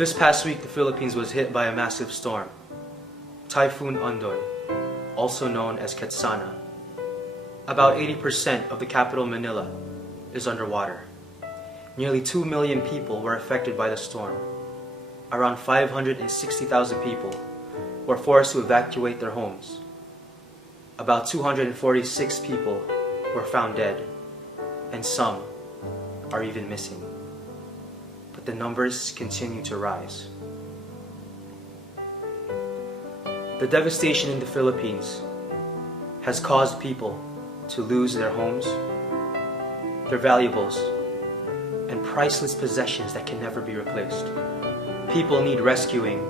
This past week, the Philippines was hit by a massive storm, Typhoon Ondoy, also known as Ketsana. About 80% of the capital Manila is underwater. Nearly 2 million people were affected by the storm. Around 560,000 people were forced to evacuate their homes. About 246 people were found dead, and some are even missing. But the numbers continue to rise. The devastation in the Philippines has caused people to lose their homes, their valuables, and priceless possessions that can never be replaced. People need rescuing,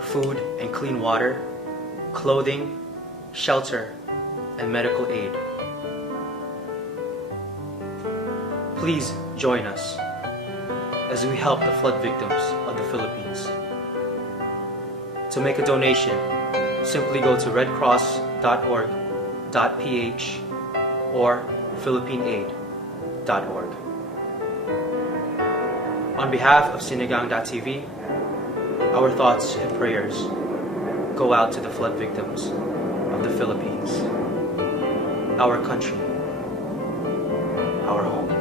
food and clean water, clothing, shelter, and medical aid. Please join us as we help the flood victims of the Philippines. To make a donation, simply go to redcross.org.ph or philippineaid.org. On behalf of sinegangtv, our thoughts and prayers go out to the flood victims of the Philippines, our country, our home.